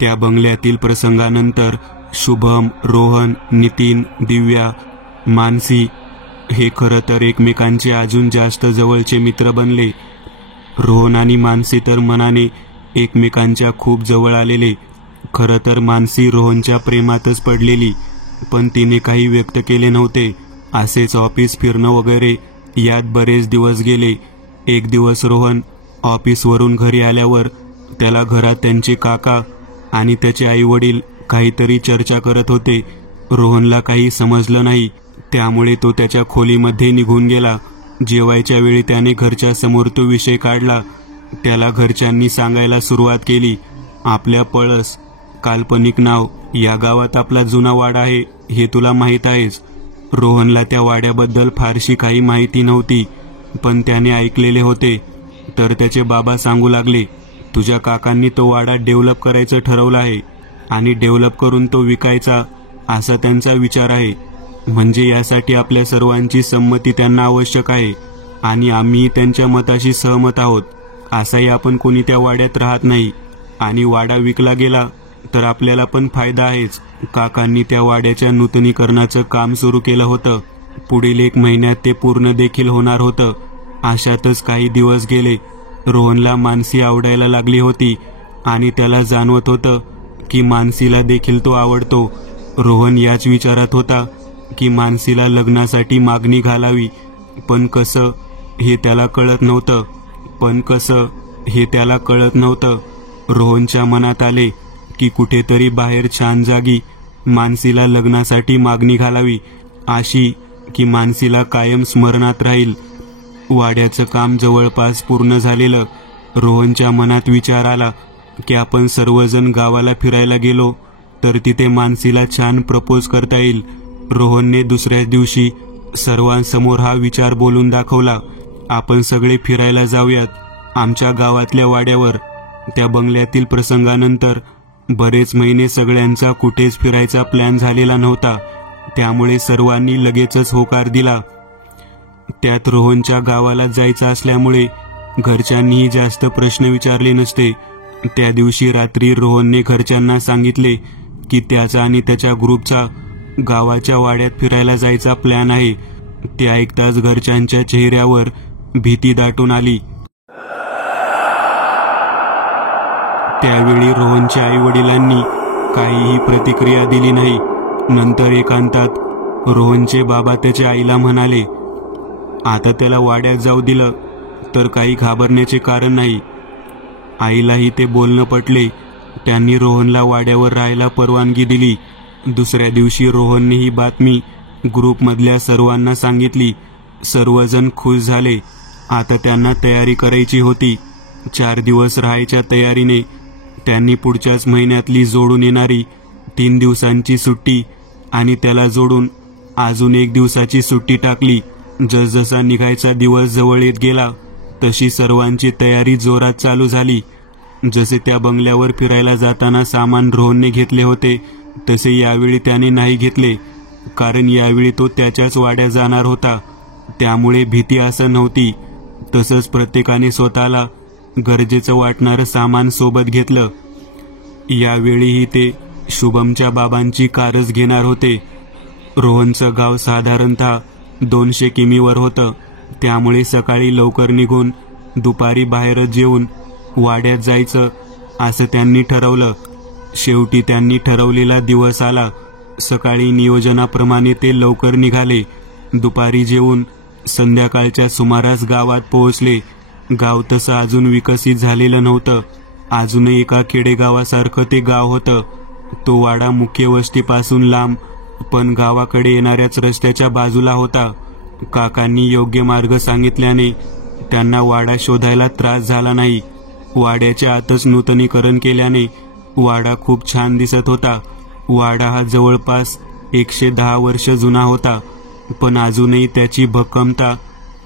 त्या बंगल्यातील प्रसंगानंतर शुभम, रोहन, नितीन, दिव्या, मानसी हे खरं तर एकमेकांचे अजून जास्त जवळचे मित्र बनले. रोहन आणि मानसी तर मनाने एकमेकांच्या खूप जवळ आलेले. खरं तर मानसी रोहनच्या प्रेमातच पडलेली, पण तिने काही व्यक्त केले नव्हते. असेच ऑफिस फिरणं वगैरे यात बरेच दिवस गेले. एक दिवस रोहन ऑफिसवरून घरी आल्यावर त्याला घरात त्यांचे काका आणि त्याचे आई वडील काहीतरी चर्चा करत होते. रोहनला काही समजलं नाही, त्यामुळे तो त्याच्या खोलीमध्ये निघून गेला. जेवायच्या वेळी त्याने घरच्या समोर तो विषय काढला. त्याला घरच्यांनी सांगायला सुरुवात केली, आपल्या पळस, काल्पनिक नाव, या गावात आपला जुना वाडा आहे हे तुला माहीत आहेच. रोहनला त्या वाड्याबद्दल फारशी काही माहिती नव्हती, पण त्याने ऐकलेले होते. तर त्याचे बाबा सांगू लागले, तुझ्या काकांनी तो वाडा डेव्हलप करायचं ठरवलं आहे आणि डेव्हलप करून तो विकायचा असा त्यांचा विचार आहे. म्हणजे यासाठी आपल्या सर्वांची संमती त्यांना आवश्यक आहे आणि आम्ही त्यांच्या मताशी सहमत आहोत. असाही आपण कोणी त्या वाड्यात राहत नाही आणि वाडा विकला गेला तर आपल्याला पण फायदा आहेच. काकांनी त्या वाड्याच्या नूतनीकरणाचं काम सुरू केलं होतं. पुढील 1 महिन्यात ते पूर्ण देखील होणार होतं. अशातच काही दिवस गेले. रोहनला मानसी आवडायला लागली होती आणि त्याला जाणवत होतं की मानसीला देखील तो आवडतो. रोहन याच विचारात होता की मानसीला लग्नासाठी मागणी घालावी, पण कसं हे त्याला कळत नव्हतं. रोहनच्या मनात आले की कुठेतरी बाहेर छान जागी मानसीला लग्नासाठी मागणी घालावी, अशी की मानसीला कायम स्मरणात राहील. वाड्याचं काम जवळपास पूर्ण झालेलं. रोहनच्या मनात विचार आला की आपण सर्वजण गावाला फिरायला गेलो तर तिथे मानसीला छान प्रपोज करता येईल. रोहनने दुसऱ्याच दिवशी सर्वांसमोर हा विचार बोलून दाखवला, आपण सगळे फिरायला जाऊयात आमच्या गावातल्या वाड्यावर. त्या बंगल्यातील प्रसंगानंतर बरेच महिने सगळ्यांचा कुठेच फिरायचा प्लॅन झालेला नव्हता, त्यामुळे सर्वांनी लगेचच होकार दिला. त्यात रोहनच्या गावाला जायचं असल्यामुळे घरच्यांनीही जास्त प्रश्न विचारले नसते. त्या दिवशी रात्री रोहनने घरच्यांना सांगितले की त्याचा आणि त्याच्या ग्रुपचा गावाच्या वाड्यात फिरायला जायचा प्लॅन आहे. ते ऐकताच घरच्यांच्या चेहऱ्यावर भीती दाटून आली. त्यावेळी रोहनच्या आईवडिलांनी काहीही प्रतिक्रिया दिली नाही. नंतर एकांतात रोहनचे बाबा त्याच्या आईला म्हणाले, आता त्याला वाड्यात जाऊ दिलं तर काही घाबरण्याचे कारण नाही. आईलाही ते बोलणं पटले. त्यांनी रोहनला वाड्यावर राहायला परवानगी दिली. दुसऱ्या दिवशी रोहनने ही बातमी ग्रुपमधल्या सर्वांना सांगितली. सर्वजण खुश झाले. आता त्यांना तयारी करायची होती. 4 दिवस राहायच्या तयारीने त्यांनी पुढच्याच महिन्यातली जोडून येणारी 3 दिवसांची सुट्टी आणि त्याला जोडून अजून 1 दिवसाची सुट्टी टाकली. जसजसा निघायचा दिवस जवळ येत गेला तशी सर्वांची तयारी जोरात चालू झाली. जसे त्या बंगल्यावर फिरायला जाताना सामान रोहनने घेतले होते तसे यावेळी त्याने नाही घेतले, कारण यावेळी तो त्याच्याच वाड्यात जाणार होता. त्यामुळे भीती असं नव्हती. तसंच प्रत्येकाने स्वतःला गरजेचं वाटणारं सामान सोबत घेतलं. यावेळीही ते शुभमच्या बाबांची कारच घेणार होते. रोहनचं गाव साधारणतः 200 किमीवर होतं, त्यामुळे सकाळी लवकर निघून दुपारी बाहेरच जेवून वाड्यात जायचं असं त्यांनी ठरवलं. शेवटी त्यांनी ठरवलेला दिवस आला. सकाळी नियोजनाप्रमाणे ते लवकर निघाले. दुपारी जेवून संध्याकाळच्या सुमारास गावात पोहोचले. गाव तसं अजून विकसित झालेलं नव्हतं. अजूनही एका खेडेगावासारखं ते गाव होतं. तो वाडा मुख्य वस्तीपासून लांब पण गावाकडे येणाऱ्याच रस्त्याच्या बाजूला होता. काकांनी योग्य मार्ग सांगितल्याने त्यांना वाडा शोधायला त्रास झाला नाही. वाड्याच्या आतच नूतनीकरण केल्याने वाडा खूप छान दिसत होता. वाडा हा जवळपास 110 वर्ष जुना होता, पण अजूनही त्याची भक्कमता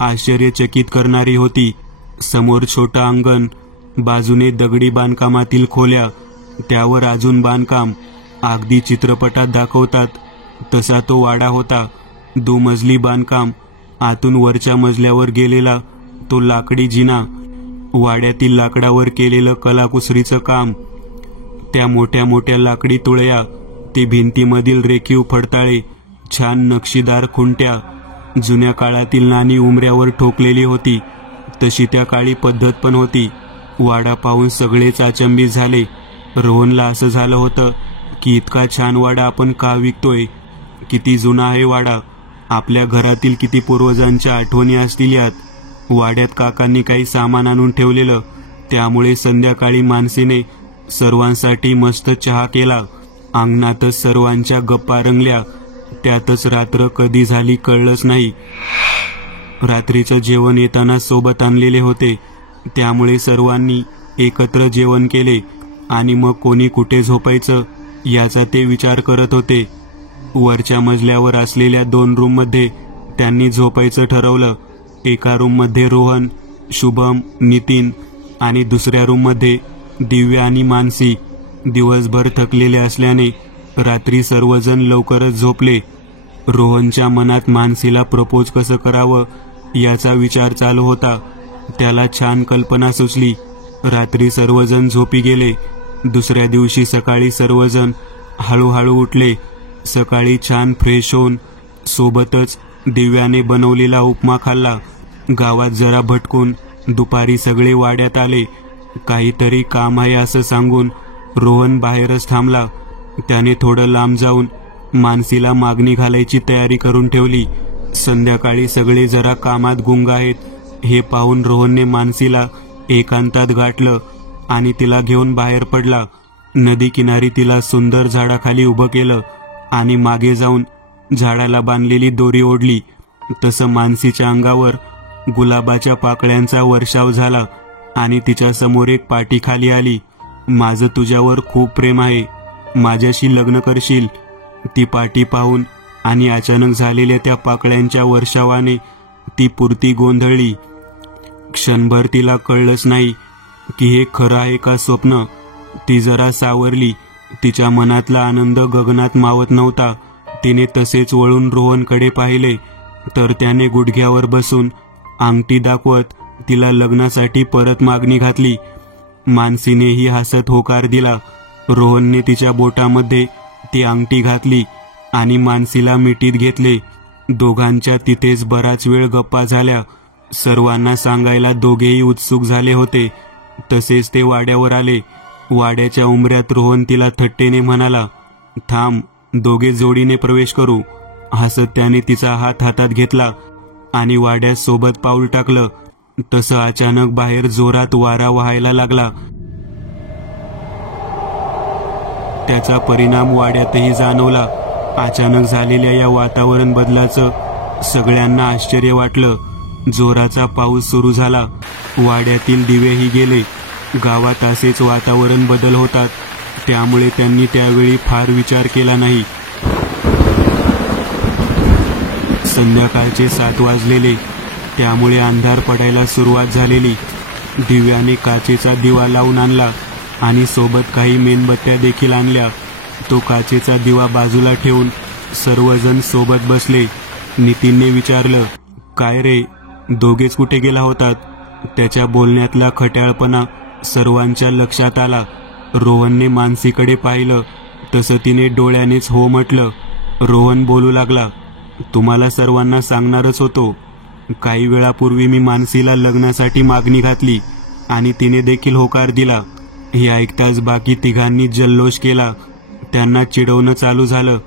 आश्चर्यचकित करणारी होती. समोर छोटं अंगण, बाजूने दगडी बांधकामातील खोल्या, त्यावर अजून बांधकाम. अगदी चित्रपटात दाखवतात तसा तो वाडा होता. 2 मजली बांधकाम, आतून वरच्या मजल्यावर गेलेला तो लाकडी जिना, वाड्यातील लाकडावर केलेलं कलाकुसरीचं काम, त्या मोठ्या मोठ्या लाकडी तुळया, ते भिंतीमधील रेखीव फडताळे, छान नक्षीदार खुंट्या, जुन्या काळातील नाणी उमऱ्यावर ठोकलेली होती. तशी त्या काळी पद्धत पण होती. वाडा पाहून सगळेच अचंबित झाले. रोहनला असं झालं होतं की इतका छान वाडा आपण का विकतोय? किती जुना आहे वाडा. आपल्या घरातील किती पूर्वजांच्या आठवणी असतील यात. वाड्यात काकांनी काही सामान आणून ठेवलेलं, त्यामुळे संध्याकाळी मानसीने सर्वांसाठी मस्त चहा केला. अंगणातच सर्वांच्या गप्पा रंगल्या. त्यातच रात्र कधी झाली कळलंच नाही. रात्रीचं जेवण येताना सोबत आणलेले होते, त्यामुळे सर्वांनी एकत्र जेवण केले आणि मग कोणी कुठे झोपायचं याचा ते विचार करत होते. वरच्या मजल्यावर असलेल्या 2 रूममध्ये त्यांनी झोपायचं ठरवलं. एका रूममध्ये रोहन, शुभम, नितीन आणि दुसऱ्या रूममध्ये दिव्या आणि मानसी. दिवसभर थकलेले असल्याने रात्री सर्वजण लवकरच झोपले. रोहनच्या मनात मानसीला प्रपोज कसं करावं याचा विचार चालू होता. त्याला छान कल्पना सुचली. रात्री सर्वजण झोपी गेले. दुसऱ्या दिवशी सकाळी सर्वजण हळूहळू उठले. सकाळी छान फ्रेश होऊन सोबतच दिव्याने बनवलेला उपमा खाल्ला. गावात जरा भटकून दुपारी सगळे वाड्यात आले. काहीतरी काम आहे असं सांगून रोहन बाहेरच थांबला. त्याने थोडं लांब जाऊन मानसीला मागणी घालायची तयारी करून ठेवली. संध्याकाळी सगळे जरा कामात गुंग आहेत हे पाहून रोहनने मानसीला एकांतात गाठलं आणि तिला घेऊन बाहेर पडला. नदी किनारी तिला सुंदर झाडाखाली उभं केलं आणि मागे जाऊन झाडाला बांधलेली दोरी ओढली. तसं मानसीच्या अंगावर गुलाबाच्या पाकळ्यांचा वर्षाव झाला आणि तिच्या समोर एक पाटी खाली आली. माझं तुझ्यावर खूप प्रेम आहे, माझ्याशी लग्न करशील? ती पाटी पाहून आणि अचानक झालेल्या त्या पाकळ्यांच्या वर्षावाने ती पुरती गोंधळली. क्षणभर तिला कळलंच नाही की हे खरं आहे का स्वप्न. ती जरा सावरली. तिच्या मनातला आनंद गगनात मावत नव्हता. तिने तसेच वळून रोहनकडे पाहिले तर त्याने गुडघ्यावर बसून अंगठी दाखवत तिला लग्नासाठी परत मागणी घातली. मानसीनेही हसत होकार दिला. रोहनने तिच्या बोटामध्ये ती अंगठी घातली आणि मानसीला मिठीत घेतले. दोघांच्या तिथेच बराच वेळ गप्पा झाल्या. सर्वांना सांगायला दोघेही उत्सुक झाले होते. तसेच ते वाड्यावर आले. वाड्याच्या उंबऱ्यात रोहन तिला थट्टेने म्हणाला, थांब, दोघे जोडीने प्रवेश करू. हसत त्याने तिचा हात हातात घेतला आणि वाड्यात सोबत पाऊल टाकलं. तसं अचानक बाहेर जोरात वारा वाहायला लागला. त्याचा परिणाम वाड्यातही जाणवला. अचानक झालेल्या या वातावरण बदलाचं सगळ्यांना आश्चर्य वाटलं. जोराचा पाऊस सुरू झाला. वाड्यातील दिवेही गेले. गावात असेच वातावरण बदल होतात, त्यामुळे त्यांनी त्यावेळी फार विचार केला नाही. संध्याकाळचे 7 वाजलेले, त्यामुळे अंधार पडायला सुरुवात झालेली. दिव्याने काचेचा दिवा लावून आणला आणि सोबत काही मेणबत्त्या देखील आणल्या. तो काचेचा दिवा बाजूला ठेवून सर्वजण सोबत बसले. नितीनने विचारलं, काय रे, दोघेच कुठे गेला होतात? त्याच्या बोलण्यातला खट्याळपणा सर्वांच्या लक्षात आला. रोहनने मानसीकडे पाहिलं तसं तिने डोळ्यानेच हो म्हटलं. रोहन बोलू लागला, तुम्हाला सर्वांना सांगणारच होतो. काही वेळापूर्वी मी मानसीला लग्नासाठी मागणी घातली आणि तिने देखील होकार दिला. हे ऐकताच बाकी तिघांनी जल्लोष केला. त्यांना चिडवणं चालू झालं.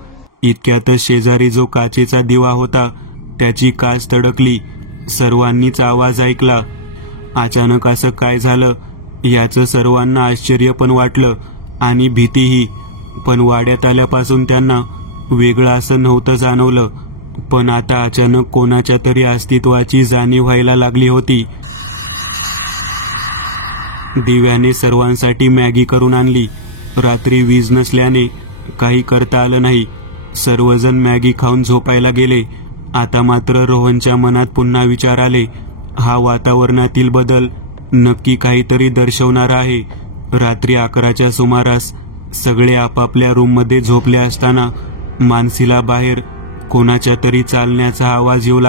इतक्यातच शेजारी जो काचेचा दिवा होता त्याची काच तडकली. सर्वांनीच आवाज ऐकला. अचानक असं काय झालं याचं सर्वांना आश्चर्य पण वाटलं आणि भीतीही. पण वाड्यात आल्यापासून त्यांना वेगळं असं नव्हतं जाणवलं. पण आता अचानक कोणाच्या तरी अस्तित्वाची जाणीव व्हायला लागली होती. दिव्याने सर्वांसाठी मॅगी करून आणली. रात्री वीज नसल्याने काही करता आलं नाही. सर्वजण मॅगी खाऊन झोपायला गेले. आता मात्र रोहनच्या मनात पुन्हा विचार आले. हा वातावरणातील बदल नक्की काहीतरी दर्शवणारा आहे. रात्री 11च्या सुमारास सगळे आपापल्या रूममध्ये झोपले असताना मानसीला बाहेर कोणाच्या तरी चालण्याचा आवाज येऊ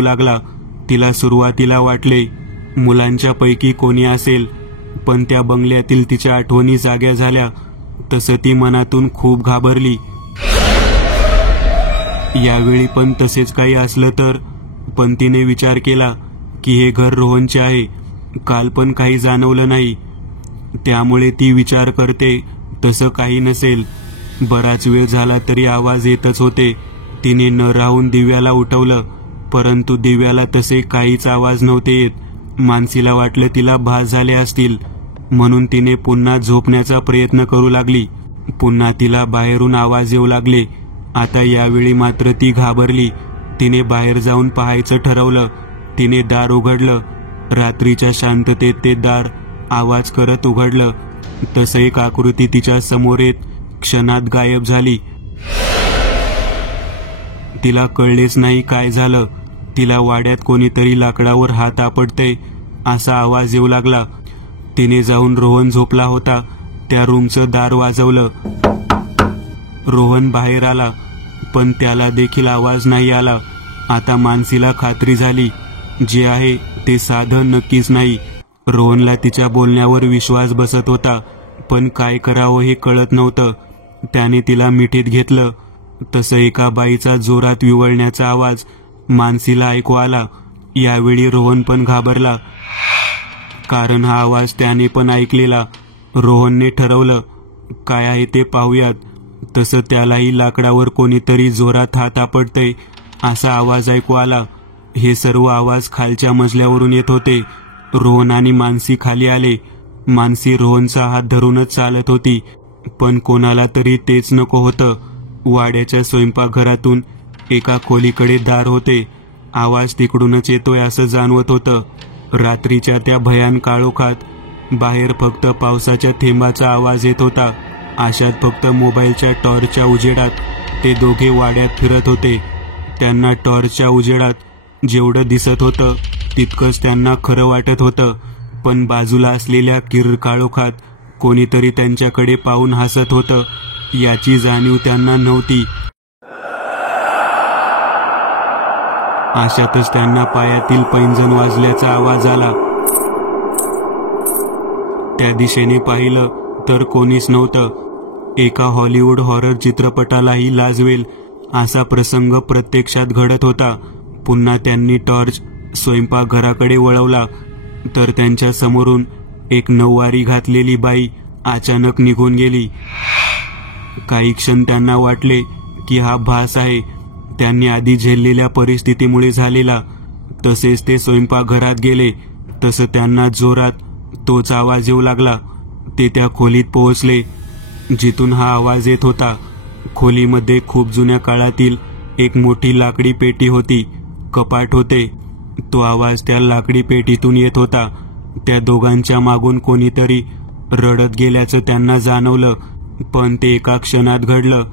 लागला. तिला सुरुवातीला वाटले मुलांच्या पैकी कोणी असेल, पण त्या बंगल्यातील तिच्या आठवणी जाग्या झाल्या तसं ती मनातून खूप घाबरली. यावेळी पण तसेच काही असलं तर. पण तिने विचार केला की हे घर रोहनचे आहे, काल पण काही जाणवलं नाही, त्यामुळे ती विचार करते तसं काही नसेल. बराच वेळ झाला तरी आवाज येतच होते. तिने न राहून दिव्याला उठवलं, परंतु दिव्याला तसे काहीच आवाज नव्हते येत. मानसीला वाटलं तिला भास झाले असतील, म्हणून तिने पुन्हा झोपण्याचा प्रयत्न करू लागली. पुन्हा तिला बाहेरून आवाज येऊ लागले. आता यावेळी मात्र ती घाबरली. तिने बाहेर जाऊन पाहायचं ठरवलं. तिने दार उघडलं. रात्रीच्या शांततेत ते दार आवाज करत उघडलं. तसं एक आकृती तिच्या समोर येत क्षणात गायब झाली. तिला कळलेच नाही काय झालं. तिला वाड्यात कोणीतरी लाकडावर हात आपटते असा आवाज येऊ लागला. तिने जाऊन रोहन झोपला होता त्या रूमचं दार वाजवलं. रोहन बाहेर आला, पण त्याला देखील आवाज नाही आला. आता मानसीला खात्री झाली, जे आहे ते साधं नक्कीच नाही. रोहनला तिच्या बोलण्यावर विश्वास बसत होता, पण काय करावं हे कळत नव्हतं. त्याने तिला मिठीत घेतलं. तसं एका बाईचा जोरात विवळण्याचा आवाज मानसीला ऐकू आला. यावेळी रोहन पण घाबरला, कारण हा आवाज त्याने पण ऐकलेला. रोहनने ठरवलं, काय आहे ते पाहूयात. तसं त्यालाही लाकडावर कोणीतरी जोरात हात आपटतंय असा आवाज ऐकू आला. हे सर्व आवाज खालच्या मजल्यावरून येत होते. रोहन आणि मानसी खाली आले. मानसी रोहनचा हात धरूनच चालत होती, पण कोणाला तरी तेच नको होतं. वाड्याच्या स्वयंपाकघरातून एका खोलीकडे दार होते. आवाज तिकडूनच येतोय असं जाणवत होतं. रात्रीच्या त्या भयान काळोखात बाहेर फक्त पावसाच्या थेंबाचा आवाज येत होता. अशात फक्त मोबाईलच्या टॉर्चच्या उजेडात ते दोघे वाड्यात फिरत होते. त्यांना टॉर्चच्या उजेडात जेवढं दिसत होतं तितकंच त्यांना खरं वाटत होतं, पण बाजूला असलेल्या किर्र काळोखात कोणीतरी त्यांच्याकडे पाहून हसत होतं याची जाणीव त्यांना नव्हती. अशातच त्यांना पायातील पैंजण वाजल्याचा आवाज आला. त्या दिशेने पाहिलं तर कोणीच नव्हतं. एका हॉलिवूड हॉरर चित्रपटालाही लाजवेल असा प्रसंग प्रत्यक्षात घडत होता. पुन्हा त्यांनी टॉर्च स्वयंपाकघराकडे वळवला तर त्यांच्या समोरून एक नऊवारी घातलेली बाई अचानक निघून गेली. काही क्षण त्यांना वाटले की हा भास आहे, त्यांनी आधी झेललेल्या परिस्थितीमुळे झालेला. तसेच ते स्वयंपाकघरात गेले तसं त्यांना जोरात तोच आवाज येऊ लागला. ते त्या खोलीत पोहोचले जिथून हा आवाज येत होता. खोलीमध्ये खूप जुन्या काळातील एक मोठी लाकडी पेटी होती. कपाट होते. तो आवाज त्या लाकडी पेटीतून येत होता. त्या दोघांच्या मागून कोणीतरी रडत गेल्याचं त्यांना जाणवलं, पण ते एका क्षणात घडलं.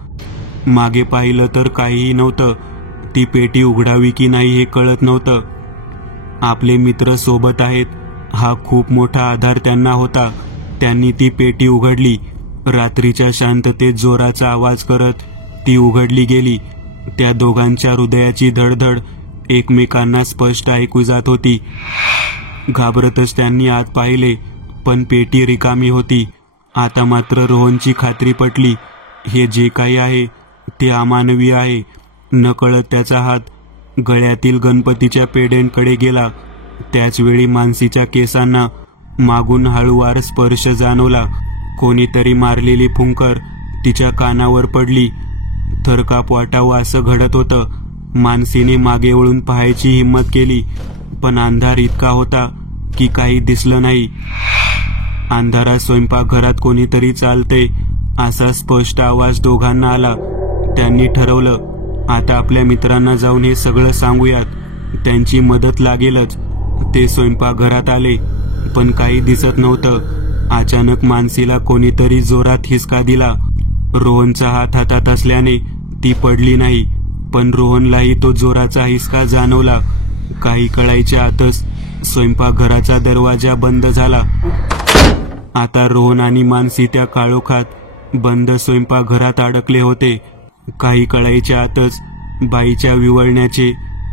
मागे पाहिलं तर काहीही नव्हतं. ती पेटी उघडावी की नाही हे कळत नव्हतं. आपले मित्र सोबत आहेत हा खूप मोठा आधार त्यांना होता. त्यांनी ती पेटी उघडली. रात्रीच्या शांततेत जोराचा आवाज करत ती उघडली गेली. त्या दोघांच्या हृदयाची धडधड एकमेकांना स्पष्ट ऐकू जात होती. घाबरतच त्यांनी आत पाहिले, पण पेटी रिकामी होती. आता मात्र रोहनची खात्री पटली, हे जे काही आहे ते अमानवीय आहे. नकळत त्याचा हात गळ्यातील गणपतीच्या पेडेंकडे गेला. त्याचवेळी मानसीच्या केसांना मागून हळूवार स्पर्श जाणवला. कोणीतरी मारलेली फुंकर तिच्या कानावर पडली. थरकाप वाटावं असं घडत होतं. मानसीने मागे वळून पाहायची हिंमत केली, पण अंधार इतका होता की काही दिसलं नाही. अंधारात स्वयंपाकघरात कोणीतरी चालते असा स्पष्ट आवाज दोघांना आला. त्यांनी ठरवलं, आता आपल्या मित्रांना जाऊन हे सगळं सांगूयात, त्यांची मदत लागेलच. ते स्वयंपाकघरात आले, पण काही दिसत नव्हतं. अचानक मानसीला कोणीतरी जोरात हिसका दिला. रोहनचा हात हातात असल्याने ती पडली नाही, पण रोहनलाही तो जोराचा हिसका जाणवला. काही कळायच्या आतच स्वयंपाकघराचा दरवाजा बंद झाला. आता रोहन आणि मानसी त्या काळोखात बंद स्वयंपाकघरात अडकले होते. काही कळायच्या आतच बाईच्या विवळण्याचे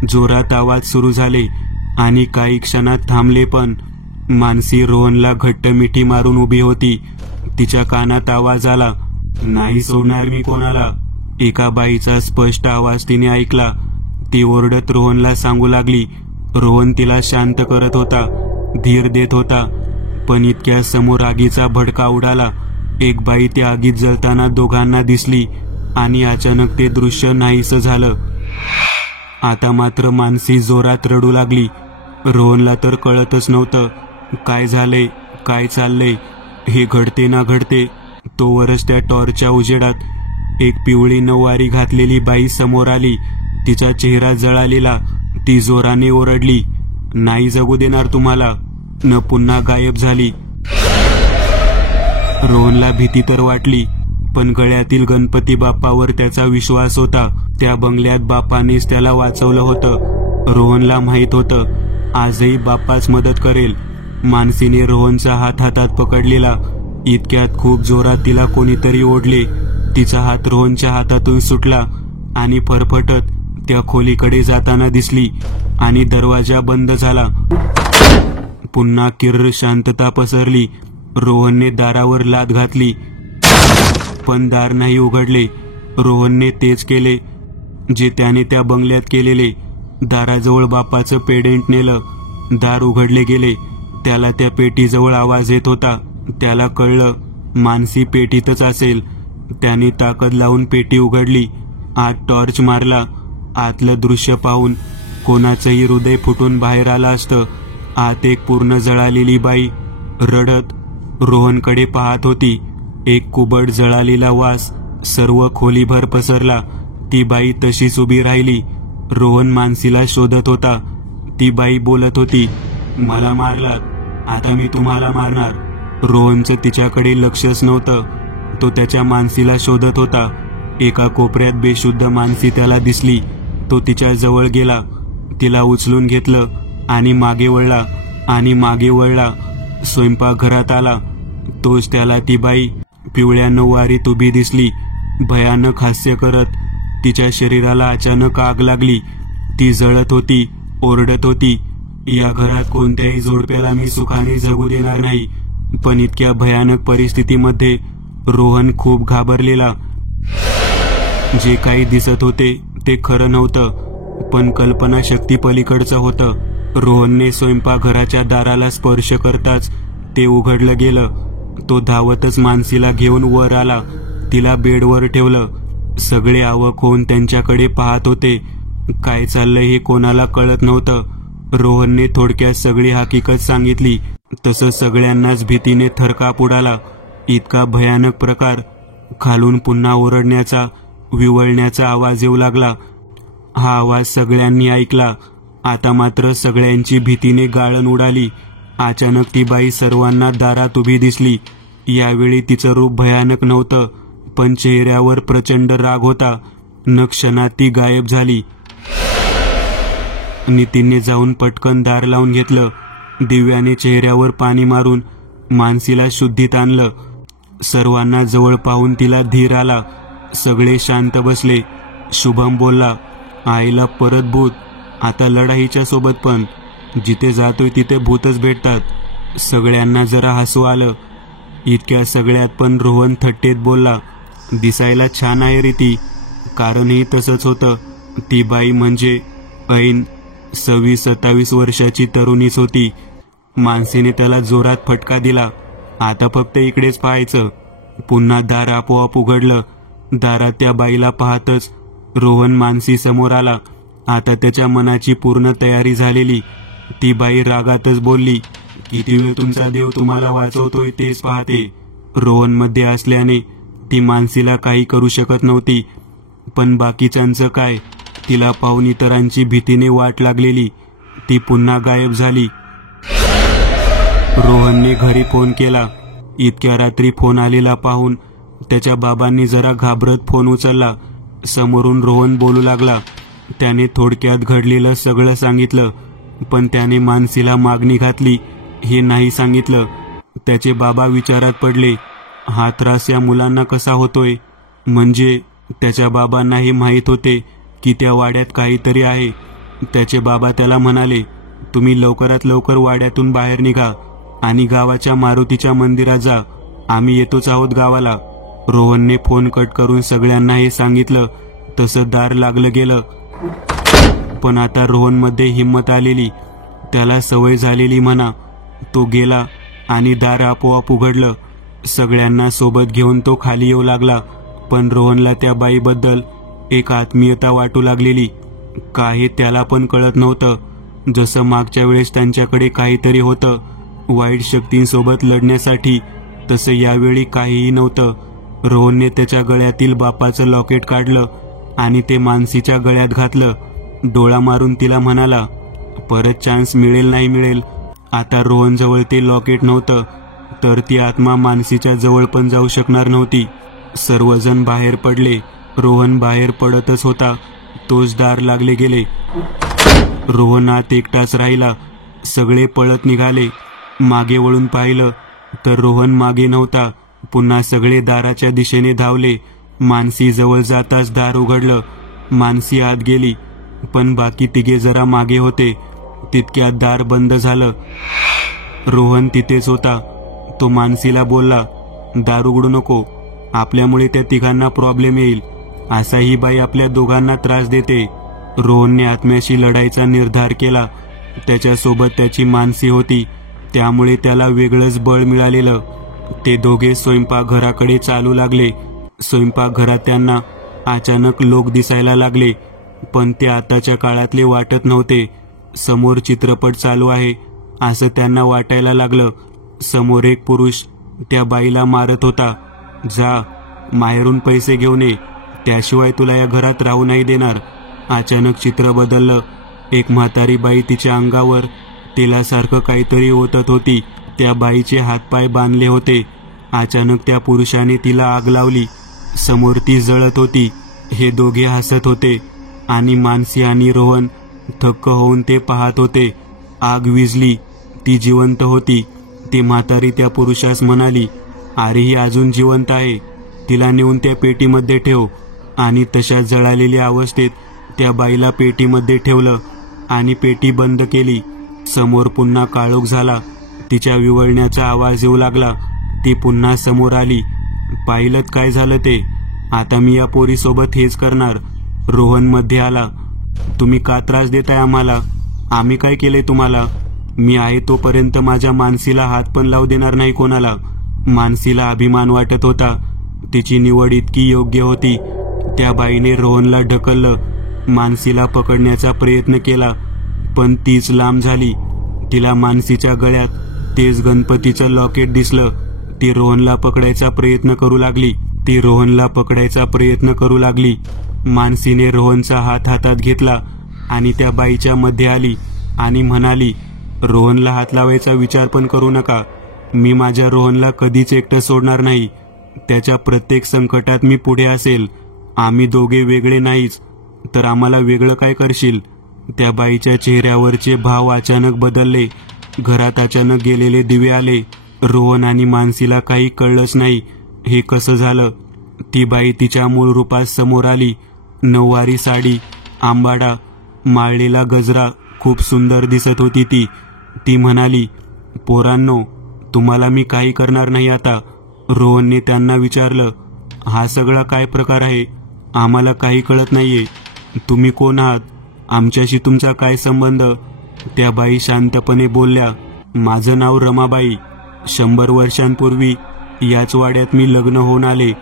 जोरात आवाज सुरू झाले आणि काही क्षणात थांबले, पण मानसी रोहनला घट्ट मिठी मारून उभी होती. तिच्या कानात आवाज आला, नाही सोडणार मी कोणाला. एका बाईचा स्पष्ट आवाज तिने ऐकला. ती ओरडत रोहनला सांगू लागली. रोहन तिला शांत करत होता, धीर देत होता. पण इतक्या समोर आगीचा भडका उडाला. एक बाई त्या आगीत जळताना दोघांना दिसली आणि अचानक ते दृश्य नाहीसं झालं. आता मात्र मानसी जोरात रडू लागली. रोहनला तर कळतच नव्हतं काय झालंय, काय चाललंय, हे घडते ना घडते. तोवरच त्या टॉर्चच्या उजेडात एक पिवळी नऊवारी घातलेली बाई समोर आली. तिचा चेहरा जळालेला. ती जोराने ओरडली, नाही जगू देणार तुम्हाला. न पुन्हा गायब झाली. रोहनला भीती तर वाटली, पण गळ्यातील गणपती बाप्पावर त्याचा विश्वास होता. त्या बंगल्यात बाप्पानेच त्याला वाचवलं होतं. रोहनला माहित होतं आजही बाप्पाच मदत करेल. मानसीने रोहनचा हात हातात पकडलेला. इतक्यात खूप जोरात तिला कोणीतरी ओढले. तिचा हात रोहनच्या हातातून सुटला आणि फरफटत त्या खोलीकडे जाताना दिसली आणि दरवाजा बंद झाला. पुन्हा किर्र शांतता पसरली. रोहनने दारावर लाथ घातली, पण दार नाही उघडले. रोहनने तेच केले जे त्याने त्या बंगल्यात केलेले. दाराजवळ बाप्पाचं पेडेंट नेलं. दार उघडले गेले. त्याला त्या पेटीजवळ आवाज येत होता. त्याला कळलं मानसी पेटीतच असेल. त्याने ताकद लावून पेटी उघडली. आत टॉर्च मारला. आतलं दृश्य पाहून कोणाचंही हृदय फुटून बाहेर आलं असतं. आत एक पूर्ण जळालेली बाई रडत रोहनकडे पाहत होती. एक कुबड जळालेला वास सर्व खोलीभर पसरला. ती बाई तशीच उभी राहिली. रोहन मानसीला शोधत होता. ती बाई बोलत होती, मला मारलात, आता मी तुम्हाला मारणार. रोहनचं तिच्याकडे लक्षच नव्हतं. तो त्याच्या मानसीला शोधत होता. एका कोपऱ्यात बेशुद्ध मानसी त्याला दिसली. तो तिच्या जवळ गेला. तिला उचलून घेतलं आणि मागे वळला. स्वयंपाकघरात आला. तोच त्याला ती बाई पिवळ्या नऊवारीत उभी दिसली, भयानक हास्य करत. तिच्या शरीराला अचानक आग लागली. ती जळत होती, ओरडत होती, या घरात कोणत्याही जोडप्याला मी सुखाने जगू देणार नाही. पण इतक्या भयानक परिस्थितीमध्ये रोहन खूप घाबरलेला. जे काही दिसत होते ते खरं नव्हतं, पण कल्पनाशक्ती पलीकडचं होतं. रोहनने स्वयंपाकघराच्या दाराला स्पर्श करताच ते उघडलं गेलं. तो धावतच मानसीला घेऊन वर आला. तिला बेडवर ठेवलं. सगळे अवाक होऊन त्यांच्याकडे पाहत होते. काय चाललंय हे कोणाला कळत नव्हतं. रोहनने थोडक्यात सगळी हकीकत सांगितली. तसं सगळ्यांनाच भीतीने थरकाप उडाला. इतका भयानक प्रकार. खालून पुन्हा ओरडण्याचा, विवळण्याचा आवाज येऊ लागला. हा आवाज सगळ्यांनी ऐकला. आता मात्र सगळ्यांची भीतीने गाळण उडाली. अचानक ती बाई सर्वांना दारात उभी दिसली. यावेळी तिचं रूप भयानक नव्हतं, पण चेहऱ्यावर प्रचंड राग होता. न क्षणात ती गायब झाली. नितीनने जाऊन पटकन दार लावून घेतलं. दिव्याने चेहऱ्यावर पाणी मारून मानसीला शुद्धीत आणलं. सर्वांना जवळ पाहून तिला धीर आला. सगळे शांत बसले. शुभम बोलला, आईला परत भूत, आता लढाईच्या सोबत पण. जिथे जातोय तिथे भूतच भेटतात. सगळ्यांना जरा हसू आलं. इतक्या सगळ्यात पण रोहन थट्टेत बोलला, दिसायला छान आहे रे ती. कारणही तसंच होतं. ती बाई म्हणजे ऐन 26-27 वर्षाची तरुणीच होती. मानसीने त्याला जोरात फटका दिला. आता फक्त इकडेच पाहायचं. पुन्हा दार आपोआप उघडलं. दारात त्या बाईला पाहतच रोहन मानसी समोर आला. आता त्याच्या मनाची पूर्ण तयारी झालेली. ती बाई रागातच बोलली, किती वेळ तुमचा देव तुम्हाला वाचवतोय तेच पाहते. रोहनमध्ये असल्याने ती मानसीला काही करू शकत नव्हती. पण बाकीच्यांचं काय? तिला पाहून इतरांची भीतीने वाट लागलेली. ती पुन्हा गायब झाली. रोहनने घरी फोन केला. इतक्या रात्री फोन आलेला पाहून त्याच्या बाबांनी जरा घाबरत फोन उचलला. समोरून रोहन बोलू लागला. त्याने थोडक्यात घडलेलं सगळं सांगितलं. पण त्याने मानसीला मागणी घातली हे नाही सांगितलं. त्याचे बाबा विचारात पडले. हा त्रास या मुलांना कसा होतोय? म्हणजे त्याच्या बाबांनाही माहीत होते की त्या वाड्यात काहीतरी आहे. त्याचे बाबा त्याला म्हणाले, तुम्ही लवकरात लवकर वाड्यातून बाहेर निघा. आणि गावाच्या मारुतीच्या मंदिरात जा, आम्ही येतोच आहोत गावाला. रोहनने फोन कट करून सगळ्यांना हे सांगितलं. तसं दार लागलं गेलं. पण आता रोहनमध्ये हिंमत आलेली, त्याला सवय झालेली म्हणा. तो गेला आणि दार आपोआप उघडलं. सगळ्यांना सोबत घेऊन तो खाली येऊ लागला. पण रोहनला त्या बाईबद्दल एक आत्मीयता वाटू लागलेली. काही त्याला पण कळत नव्हतं. जसं मागच्या वेळेस त्यांच्याकडे काहीतरी होतं वाईट शक्तींसोबत लढण्यासाठी, तसं यावेळी काहीही नव्हतं. रोहनने त्याच्या गळ्यातील बापाचं लॉकेट काढलं आणि ते मानसीच्या गळ्यात घातलं. डोळा मारून तिला म्हणाला, परत चान्स मिळेल नाही मिळेल. आता रोहनजवळ ते लॉकेट नव्हतं तर ती आत्मा मानसीच्या जवळ पण जाऊ शकणार नव्हती. सर्वजण बाहेर पडले. रोहन बाहेर पडतच होता. तोच दार लागले गेले. रोहन आत एकटाच राहिला. सगळे पळत निघाले. मागे वळून पाहिलं तर रोहन मागे नव्हता. पुन्हा सगळे दाराच्या दिशेने धावले. मानसी जवळ जाताच दार उघडलं. मानसी आत गेली, पण बाकी तिघे जरा मागे होते. तितक्यात दार बंद झालं. रोहन तिथेच होता. तो मानसीला बोलला, दार उघडू नको, आपल्यामुळे त्या तिघांना प्रॉब्लेम येईल. असा ही बाई आपल्या दोघांना त्रास देते. रोहनने आत्म्याशी लढायचा निर्धार केला. त्याच्यासोबत त्याची मानसी होती, त्यामुळे त्याला वेगळंच बळ मिळालेलं. ते दोघे स्वयंपाकघराकडे चालू लागले. स्वयंपाकघरात त्यांना अचानक लोक दिसायला लागले, पण ते आताच्या काळातले वाटत नव्हते. समोर चित्रपट चालू आहे असं त्यांना वाटायला लागलं. समोर एक पुरुष त्या बाईला मारत होता. जा, माहेरून पैसे घेऊन ये, त्याशिवाय तुला या घरात राहू नाही देणार. अचानक चित्र बदललं. एक म्हातारी बाई तिच्या अंगावर तेलासारखं काहीतरी ओतत होती. त्या बाईचे हातपाय बांधले होते. अचानक त्या पुरुषाने तिला आग लावली. समोर ती जळत होती. हे दोघे हसत होते आणि मानसी आणि रोहन थक्क होऊन ते पाहत होते. आग विझली, ती जिवंत होती. ती म्हातारी त्या पुरुषास म्हणाली, अरे ही अजून जिवंत आहे, तिला नेऊन त्या पेटीमध्ये ठेव. आणि तशा जळालेल्या अवस्थेत त्या बाईला पेटीमध्ये ठेवलं आणि पेटी बंद केली. समोर पुन्हा काळोख झाला. तिच्या विवळण्याचा आवाज येऊ लागला. ती पुन्हा समोर आली. पाहिलंत काय झालं ते? आता मी या पोरीसोबत हेच करणार. रोहन मध्ये आला. तुम्ही का त्रास देताय आम्हाला? आम्ही काय केलंय तुम्हाला? मी आहे तोपर्यंत माझ्या मानसीला हात पण लावू देणार नाही कोणाला. मानसीला अभिमान वाटत होता. तिची निवड इतकी योग्य होती. त्या बाईने रोहनला ढकललं. मानसीला पकडण्याचा प्रयत्न केला, पण तीच लांब झाली. तिला मानसीच्या गळ्यात तेच गणपतीचं लॉकेट दिसलं. ती रोहनला पकडायचा प्रयत्न करू लागली. मानसीने रोहनचा हात हातात घेतला आणि त्या बाईच्या मध्ये आली आणि म्हणाली, रोहनला हात लावायचा विचार पण करू नका. मी माझ्या रोहनला कधीच एकटं सोडणार नाही. त्याच्या प्रत्येक संकटात मी पुढे असेल. आम्ही दोघे वेगळे नाहीच, तर आम्हाला वेगळं काय करशील? त्या बाईच्या चेहऱ्यावरचे भाव अचानक बदलले. घरात अचानक गेलेले दिवे आले. रोहन आणि मानसीला काही कळलंच नाही हे कसं झालं. ती बाई तिच्या मूळ रूपात समोर आली. नऊवारी साडी, आंबाडा, माळलेला गजरा, खूप सुंदर दिसत होती ती. ती म्हणाली, पोरांनो, तुम्हाला मी काही करणार नाही आता. रोहनने त्यांना विचारलं, हा सगळा काय प्रकार आहे? आम्हाला काही कळत नाहीये. तुम्ही कोण आहात? आमच्याशी तुमचा काय संबंध? त्या बाई शांतपणे बोलल्या, माझं नाव रमाबाई. 100 वर्षांपूर्वी याच वाड्यात मी लग्न होऊन आले.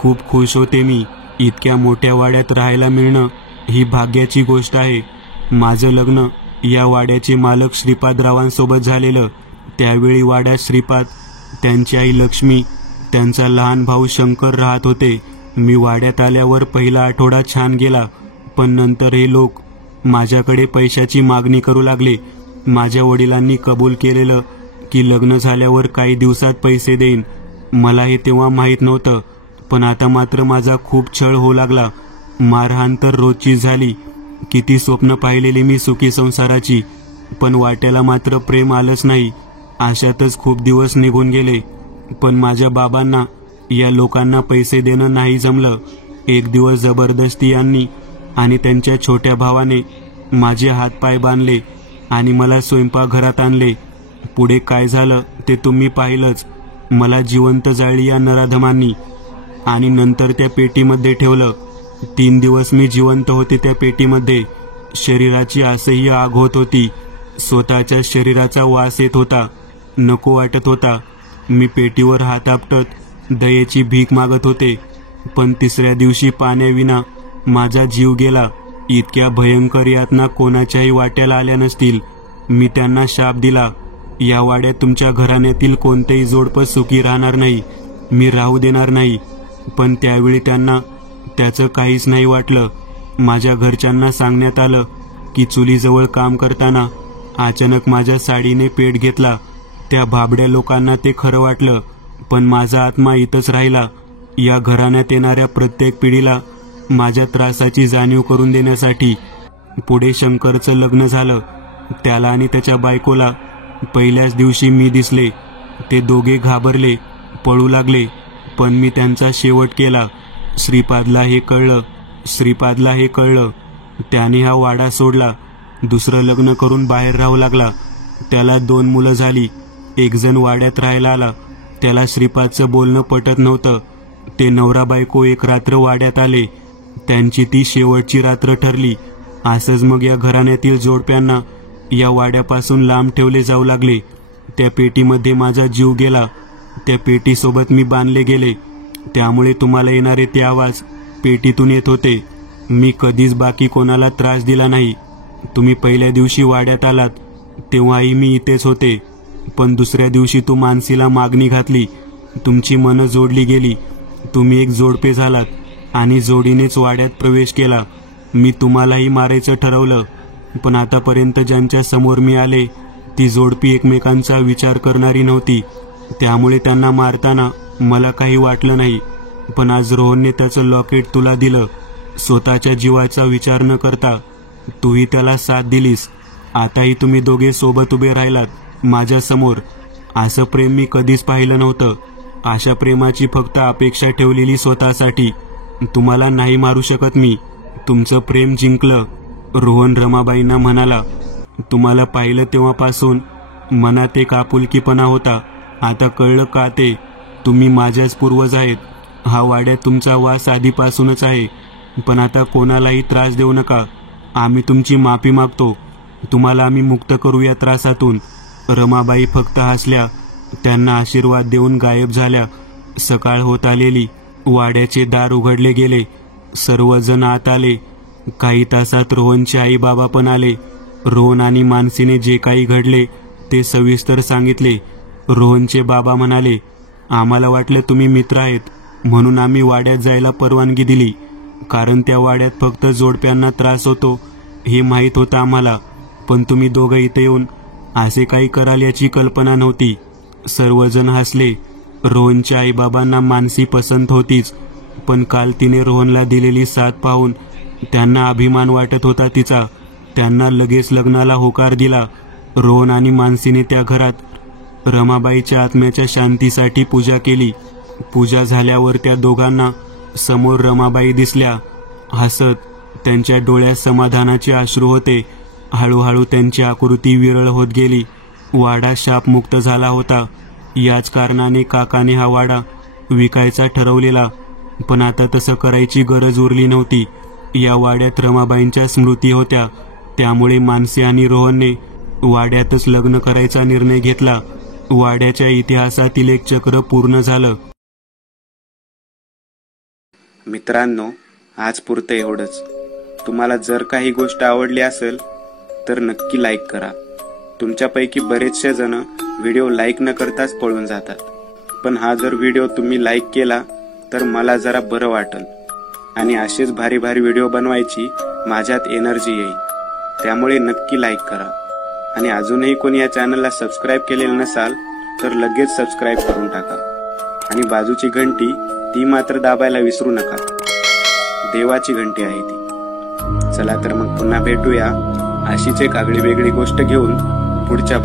खूप खुश होते मी. इतक्या मोठ्या वाड्यात राहायला मिळणं ही भाग्याची गोष्ट आहे. माझं लग्न या वाड्याचे मालक श्रीपादरावांसोबत झालेलं. त्यावेळी वाड्यात श्रीपाद, त्यांची आई लक्ष्मी, त्यांचा लहान भाऊ शंकर राहत होते. मी वाड्यात आल्यावर पहिला आठवडा छान गेला, पण नंतर हे लोक माझ्याकडे पैशाची मागणी करू लागले. माझ्या वडिलांनी कबूल केलेलं की लग्न झाल्यावर काही दिवसात पैसे देईन. मला हे तेव्हा माहीत नव्हतं, पण आता मात्र माझा खूप छळ होऊ लागला. मारहाण तर रोजचीच झाली. किती स्वप्न पाहिलेली मी सुखी संसाराची, पण वाट्याला मात्र प्रेम आलंच नाही. अशातच खूप दिवस निघून गेले, पण माझ्या बाबांना या लोकांना पैसे देणं नाही जमलं. एक दिवस जबरदस्ती यांनी आणि त्यांच्या छोट्या भावाने माझे हात पाय बांधले आणि मला स्वयंपाकघरात आणले. पुढे काय झालं ते तुम्ही पाहिलंच. मला जिवंत जाळली या नराधमांनी आणि नंतर त्या पेटीमध्ये ठेवलं. 3 दिवस मी जिवंत होते त्या पेटीमध्ये. शरीराची असह्य आग होत होती. स्वतःच्या शरीराचा वास येत होता. नको वाटत होता. मी पेटीवर हात आपटत दयेची भीक मागत होते. पण 3ऱ्या दिवशी पाण्याविना माझा जीव गेला. इतक्या भयंकर यातना कोणाच्याही वाट्याला आल्या नसतील. मी त्यांना शाप दिला, या वाड्यात तुमच्या घराण्यातील कोणतेही जोडपं सुखी राहणार नाही, मी राहू देणार नाही. पण त्यावेळी त्यांना त्याचं काहीच नाही वाटलं. माझ्या घरच्यांना सांगण्यात आलं की चुलीजवळ काम करताना अचानक माझ्या साडीने पेट घेतला. त्या भाबड्या लोकांना ते खरं वाटलं, पण माझा आत्मा इथंच राहिला. या घराण्यात येणाऱ्या प्रत्येक पिढीला माझ्या त्रासाची जाणीव करून देण्यासाठी. पुढे शंकरचं लग्न झालं. त्याला आणि त्याच्या बायकोला पहिल्याच दिवशी मी दिसले. ते दोघे घाबरले, पळू लागले, पण मी त्यांचा शेवट केला. श्रीपादला हे कळलं. त्याने हा वाडा सोडला. दुसरं लग्न करून बाहेर राहू लागला. त्याला 2 मुलं झाली. एक जण वाड्यात राहायला आला. त्याला श्रीपादचं बोलणं पटत नव्हतं. ते नवरा बायको एक रात्र वाड्यात आले. त्यांची ती शेवटची रात्र ठरली. असंच मग या घराण्यातील जोडप्यांना या वाड्यापासून लांब ठेवले जाऊ लागले. त्या पेटीमध्ये माझा जीव गेला. त्या पेटीसोबत मी बांधले गेले. त्यामुळे तुम्हाला येणारे ते आवाज पेटीतून येत होते. मी कधीच बाकी कोणाला त्रास दिला नाही. तुम्ही पहिल्या दिवशी वाड्यात आलात तेव्हाही मी इथेच होते. पण दुसऱ्या दिवशी तू मानसीला मागणी घातली. तुमची मनं जोडली गेली. तुम्ही एक जोडपे झालात आणि जोडीनेच वाड्यात प्रवेश केला. मी तुम्हालाही मारायचं ठरवलं, पण आतापर्यंत ज्यांच्या समोर मी आले ती जोडपी एकमेकांचा विचार करणारी नव्हती. त्यामुळे त्यांना मारताना मला काही वाटलं नाही. पण आज रोहनने त्याचं लॉकेट तुला दिलं. स्वतःच्या जीवाचा विचार न करता तूही त्याला साथ दिलीस. आताही तुम्ही दोघे सोबत उभे राहिलात माझ्या समोर. असं प्रेम मी कधीच पाहिलं नव्हतं. अशा प्रेमाची फक्त अपेक्षा ठेवलेली स्वतःसाठी. तुम्हाला नाही मारू शकत मी. तुमचं प्रेम जिंकलं. रोहन रमाबाईंना म्हणाला. तुम्हाला पाहिलं तेव्हापासून मनात एक आपुलकीपणा होता. आता कळलं का ते? तुम्ही माझ्याच पूर्वज आहेत. हा वाड्यात तुमचा वास आधीपासूनच आहे. पण आता कोणालाही त्रास देऊ नका. आम्ही तुमची माफी मागतो. तुम्हाला आम्ही मुक्त करू या त्रासातून. रमाबाई फक्त हसल्या. त्यांना आशीर्वाद देऊन गायब झाल्या. सकाळ होत आलेली. वाड्याचे दार उघडले गेले. सर्वजण आत आले. काही तासात रोहनचे आई बाबा पण आले. रोहन आणि मानसीने जे काही घडले ते सविस्तर सांगितले. रोहनचे बाबा म्हणाले, आम्हाला वाटले तुम्ही मित्र आहेत म्हणून आम्ही वाड्यात जायला परवानगी दिली. कारण त्या वाड्यात फक्त जोडप्यांना त्रास होतो हे माहीत होतं आम्हाला. पण तुम्ही दोघं इथे येऊन असे काही कराल याची कल्पना नव्हती. सर्वजण हसले. रोहनच्या आईबाबांना मानसी पसंत होतीच, पण काल तिने रोहनला दिलेली साथ पाहून त्यांना अभिमान वाटत होता तिचा. त्यांना लगेच लग्नाला होकार दिला. रोहन आणि मानसीने त्या घरात रमाबाईच्या आत्म्याच्या शांतीसाठी पूजा केली. पूजा झाल्यावर त्या दोघांना समोर रमाबाई दिसल्या. हसत. त्यांच्या डोळ्यात समाधानाचे अश्रू होते. हळूहळू त्यांची आकृती विरळ होत गेली. वाडा शापमुक्त झाला होता. याच कारणाने काकाने हा वाडा विकायचा ठरवलेला. पण आता तसं करायची गरज उरली नव्हती. या वाड्यात रमाबाईंच्या स्मृती होत्या. त्यामुळे मानसी आणि रोहनने वाड्यातच लग्न करायचा निर्णय घेतला. वाड्याच्या इतिहासातील एक चक्र पूर्ण झालं. मित्रांनो, आज पुरतं एवढंच. तुम्हाला जर काही गोष्ट आवडली असेल तर नक्की लाईक करा. तुमच्यापैकी बरेचसे जण व्हिडिओ लाईक न करताच पळून जातात. पण हा जर व्हिडिओ तुम्ही लाईक केला तर मला जरा बरं वाटेल आणि असेच भारी भारी व्हिडिओ बनवायची माझ्यात एनर्जी येईल. त्यामुळे नक्की लाईक करा. आणि अजूनही कोणी या चॅनलला सबस्क्राईब केलेलं नसाल तर लगेच सबस्क्राईब करून टाका. आणि बाजूची घंटी ती मात्र दाबायला विसरू नका. देवाची घंटी आहे ती. चला तर मग पुन्हा भेटूया अशीच एक आगळी वेगळी गोष्ट घेऊन पुढच्या